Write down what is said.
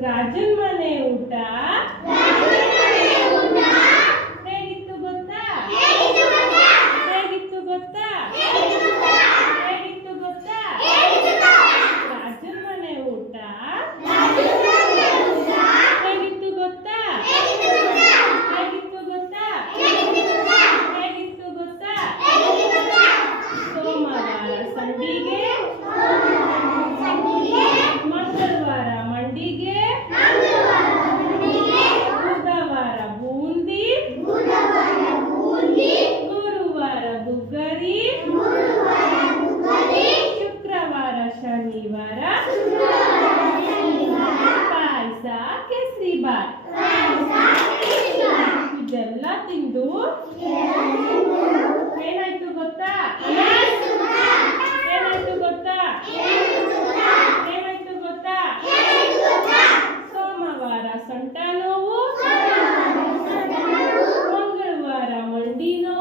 ರಾಜನ್ ಮನೆ ಊಟ ಹೇಗಿತ್ತು ಗೊತ್ತಾ? ಹೇಗಿತ್ತು ಗೊತ್ತಾ? ಹೇಗಿತ್ತು ಗೊತ್ತಾ? ರಾಜನ್ ಮನೆ ಊಟ ಹೇಗಿತ್ತು ಗೊತ್ತಾ? ಹೇಗಿತ್ತು ಗೊತ್ತಾ? ಹೇಗಿತ್ತು ಗೊತ್ತಾ? ಸೋಮವಾರ ಸಂಡಿಗೆ, ಮಂಗಳವಾರ ಮಂಡಿಗೆ, ಬುಧವಾರ ಬೂಂದಿ, ಗುರುವಾರ ಗುಗ್ಗರಿ, ಶುಕ್ರವಾರ ಶನಿವಾರ ಪಾಯಸ ಕೇಸರಿಬಾತ್. ಇದೆಲ್ಲ ತಿಂದು ಏನಾಯ್ತು ಗೊತ್ತಾ? ಏನಾಯ್ತು ಗೊತ್ತಾ? ಏನಾಯ್ತು ಗೊತ್ತಾ? ಸೋಮವಾರ ಸೊಂಟ ನೋವು, ಮಂಗಳವಾರ ಮಂಡಿ ನೋವು,